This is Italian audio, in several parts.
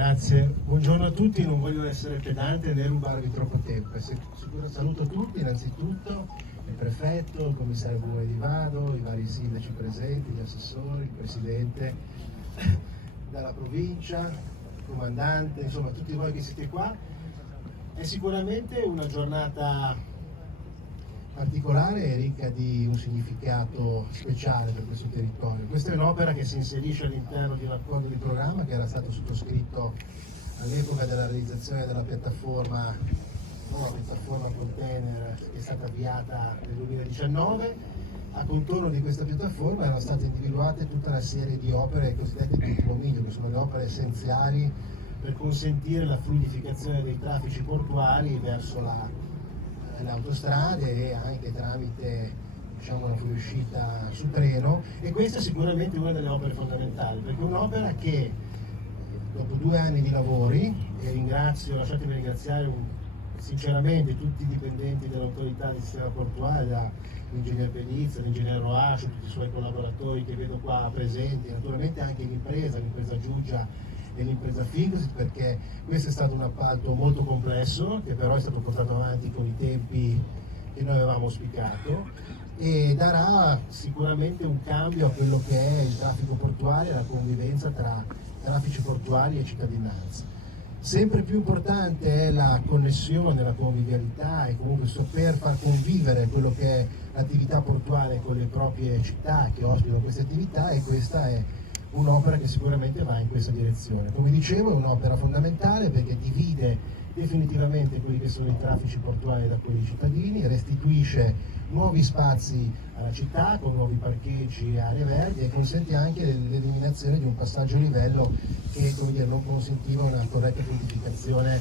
Grazie, buongiorno a tutti, non voglio essere pedante né rubarvi troppo tempo. Saluto tutti, innanzitutto il prefetto, il commissario Comunale di Vado, i vari sindaci presenti, gli assessori, il presidente della provincia, il comandante, insomma tutti voi che siete qua. È sicuramente una giornata particolare e ricca di un significato speciale per questo territorio. Questa è un'opera che si inserisce all'interno di un accordo di programma che era stato sottoscritto all'epoca della realizzazione della piattaforma, nuova piattaforma container che è stata avviata nel 2019. A contorno di questa piattaforma erano state individuate tutta una serie di opere cosiddette di ultimo miglio, che sono le opere essenziali per consentire la fluidificazione dei traffici portuali verso le autostrade e anche tramite, diciamo, una fuoriuscita su treno, e questa è sicuramente una delle opere fondamentali, perché è un'opera che dopo 2 anni di lavori, e lasciatemi ringraziare sinceramente tutti i dipendenti dell'autorità del sistema portuale, l'ingegner Pelizza, l'ingegner Roascio, tutti i suoi collaboratori che vedo qua presenti, naturalmente anche l'impresa Giugia e l'impresa Fingosit, perché questo è stato un appalto molto complesso che però è stato portato avanti con i tempi che noi avevamo auspicato e darà sicuramente un cambio a quello che è il traffico portuale e la convivenza tra traffici portuali e cittadinanza. Sempre più importante è la connessione, la convivialità e comunque saper far convivere quello che è l'attività portuale con le proprie città che ospitano queste attività, e questa è un'opera che sicuramente va in questa direzione. Come dicevo, è un'opera fondamentale perché divide definitivamente quelli che sono i traffici portuali da quelli cittadini, restituisce nuovi spazi alla città con nuovi parcheggi e aree verdi, e consente anche l'eliminazione di un passaggio a livello che, come dire, non consentiva una corretta fluidificazione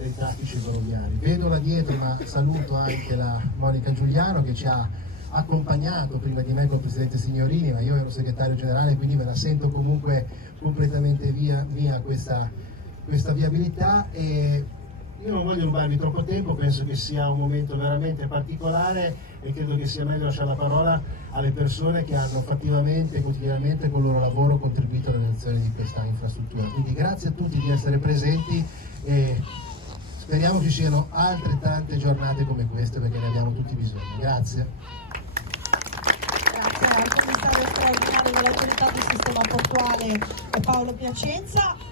dei traffici ferroviari. Vedo là dietro, ma saluto anche la Monica Giuliano che ci ha accompagnato prima di me con il presidente Signorini, ma io ero segretario generale, quindi me la sento comunque completamente mia questa viabilità. E io non voglio rubarvi troppo tempo, penso che sia un momento veramente particolare e credo che sia meglio lasciare la parola alle persone che hanno fattivamente e quotidianamente con il loro lavoro contribuito alla realizzazione di questa infrastruttura. Quindi grazie a tutti di essere presenti e speriamo ci siano altre giornate come queste, perché ne abbiamo tutti bisogno. Grazie. Grazie al commissario straordinario dell'autorità del sistema portuale Paolo Piacenza.